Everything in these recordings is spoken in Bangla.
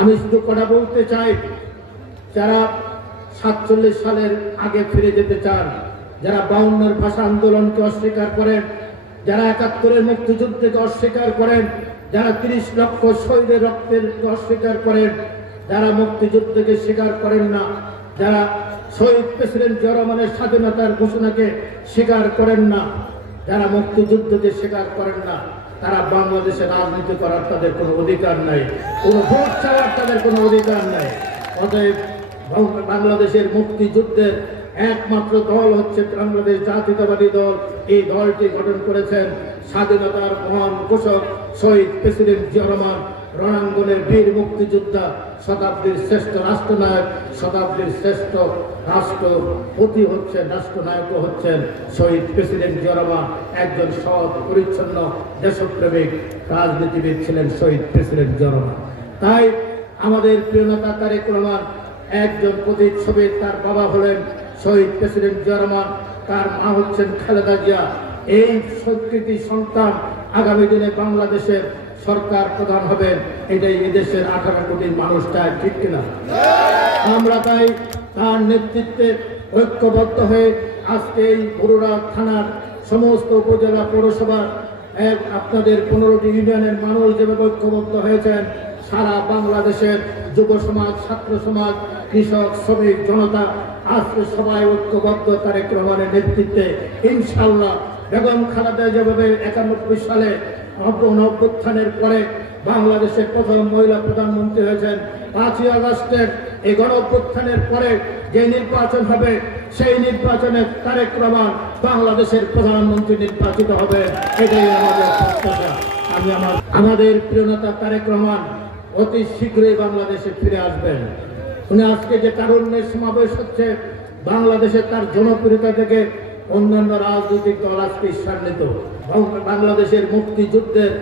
আমি শুধু কথা বলতে চাই, যারা 47 সালের আগে ফিরে যেতে চান, যারা 52-এর ভাষা আন্দোলনকে অস্বীকার করেন, যারা 71-এর মুক্তিযুদ্ধকে অস্বীকার করেন, যারা 30 লক্ষ শহীদের রক্তের অস্বীকার করেন, যারা মুক্তিযুদ্ধকে স্বীকার করেন না, যারা শহীদ প্রেসিডেন্ট জিয়া রহমানের স্বাধীনতার ঘোষণাকে স্বীকার করেন না, যারা মুক্তিযুদ্ধকে স্বীকার করেন না, তারা বাংলাদেশে রাজনীতি করার তাদের কোনো অধিকার নাই, কোনো ভোট চাওয়ার তাদের কোনো অধিকার নাই। অতএব বাংলাদেশের মুক্তিযুদ্ধের একমাত্র দল হচ্ছে বাংলাদেশ জাতীয়তাবাদী দল। এই দলটি গঠন করেছেন স্বাধীনতার মহান ঘোষক শহীদ প্রেসিডেন্ট জিয়া রহমান, রণাঙ্গনের বীর মুক্তিযোদ্ধা, শতাব্দীর শ্রেষ্ঠ রাষ্ট্রনায়ক, শতাব্দীর শ্রেষ্ঠ রাষ্ট্রপতি হচ্ছেন, রাষ্ট্রনায়কও হচ্ছেন শহীদ প্রেসিডেন্ট জিয়া রহমান। একজন সৎ পরিচ্ছন্ন দেশপ্রেমিক রাজনীতিবিদ ছিলেন শহীদ প্রেসিডেন্ট জিয়া রহমান। তাই আমাদের প্রিয় নেতা তারেক রহমান একজন প্রতিচ্ছবি। তার বাবা হলেন শহীদ প্রেসিডেন্ট জিয়া রহমান, তার মা হচ্ছেন খালেদা জিয়া। এই সংস্কৃতি সন্তান আগামী দিনে বাংলাদেশের সরকার প্রধান হবেন, এটাই এদেশের 18 কোটি মানুষ চায়, ঠিক কিনা? আমরা তাই তার নেতৃত্বে ঐক্যবদ্ধ হয়ে আজকে এই বরুড়া থানার সমস্ত উপজেলা পৌরসভা আপনাদের 15টি ইউনিয়নের মানুষ যেভাবে ঐক্যবদ্ধ হয়েছেন, সারা বাংলাদেশের যুব সমাজ, ছাত্র সমাজ, কৃষক, শ্রমিক জনতা আজকে সবাই ঐক্যবদ্ধ তারেক রহমানের নেতৃত্বে। ইনশাআল্লাহ বেগম খালেদা যেভাবে 91 সালে অভ্যুত্থানের পরে বাংলাদেশের প্রথম মহিলা প্রধানমন্ত্রী হয়েছেন, 5ই আগস্টের এই গণ অভ্যুত্থানের পরে যে নির্বাচন হবে, সেই নির্বাচনে তারেক রহমান বাংলাদেশের প্রধানমন্ত্রী নির্বাচিত হবে, এটাই আমাদের প্রত্যাশা। আমাদের প্রিয় নেতা তারেক রহমান অতি শীঘ্রই বাংলাদেশে ফিরে আসবেন। উনি আজকে যে তারুণ্যের সমাবেশ হচ্ছে, বাংলাদেশে তার জনপ্রিয়তা থেকে অন্যান্য রাজনৈতিক দল আজকে ঈর্ষান্বিত। বাংলাদেশের মুক্তিযুদ্ধের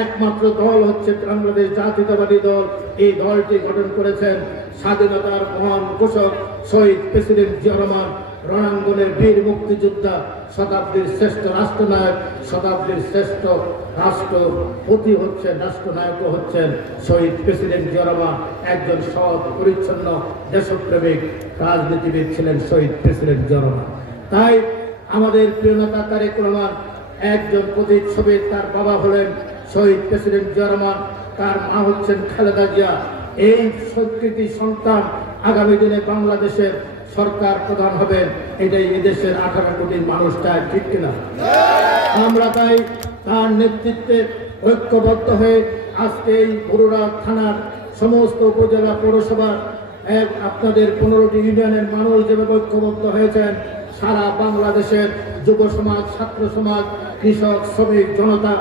একমাত্র দল হচ্ছে বাংলাদেশ জাতীয়তাবাদী দল। এই দলটি গঠন করেছেন স্বাধীনতার মহান ঘোষক শহীদ প্রেসিডেন্ট জিয়া রহমান, রণাঙ্গনের বীর মুক্তিযোদ্ধা, শতাব্দীর শ্রেষ্ঠ রাষ্ট্রনায়ক, শতাব্দীর শ্রেষ্ঠ রাষ্ট্রপতি হচ্ছেন, রাষ্ট্রনায়কও হচ্ছেন শহীদ প্রেসিডেন্ট জিয়া রহমান। একজন সৎ পরিচ্ছন্ন দেশপ্রেমিক রাজনীতিবিদ ছিলেন শহীদ প্রেসিডেন্ট জিয়া রহমান। তাই আমাদের প্রিয় নেতা তারেক রহমান একজন প্রতিচ্ছবি। তার বাবা হলেন শহীদ প্রেসিডেন্ট জিয়া রহমান, তার মা হচ্ছেন খালেদা জিয়া। এই সংস্কৃতি সন্তান আগামী দিনে বাংলাদেশের সরকার প্রধান হবেন, এটাই এদেশের 18 কোটি মানুষ চায়, ঠিক কিনা? আমরা তাই তার নেতৃত্বে ঐক্যবদ্ধ হয়ে আজকে এই বরুড়া থানার সমস্ত উপজেলা পৌরসভা আপনাদের 15টি ইউনিয়নের মানুষ যেভাবে ঐক্যবদ্ধ হয়েছেন, সারা বাংলাদেশের যুব সমাজ, ছাত্র সমাজ, কৃষক, শ্রমিক জনতা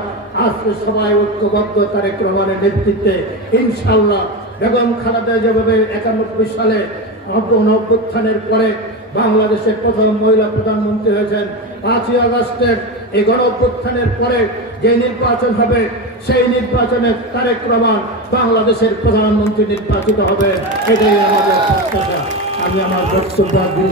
আজকে সবাই ঐক্যবদ্ধ তারেক রহমানের নেতৃত্বে। ইনশাআল্লাহ বেগম খালেদা যেভাবে 91 সালে অভ্যুত্থানের পরে বাংলাদেশের প্রথম মহিলা প্রধানমন্ত্রী হয়েছেন, 5ই আগস্টের এই গণ অভ্যুত্থানের পরে যে নির্বাচন হবে, সেই নির্বাচনে তারেক রহমান বাংলাদেশের প্রধানমন্ত্রী নির্বাচিত হবে, এটাই আমাদের প্রত্যাশা। আমি আমার বক্তব্য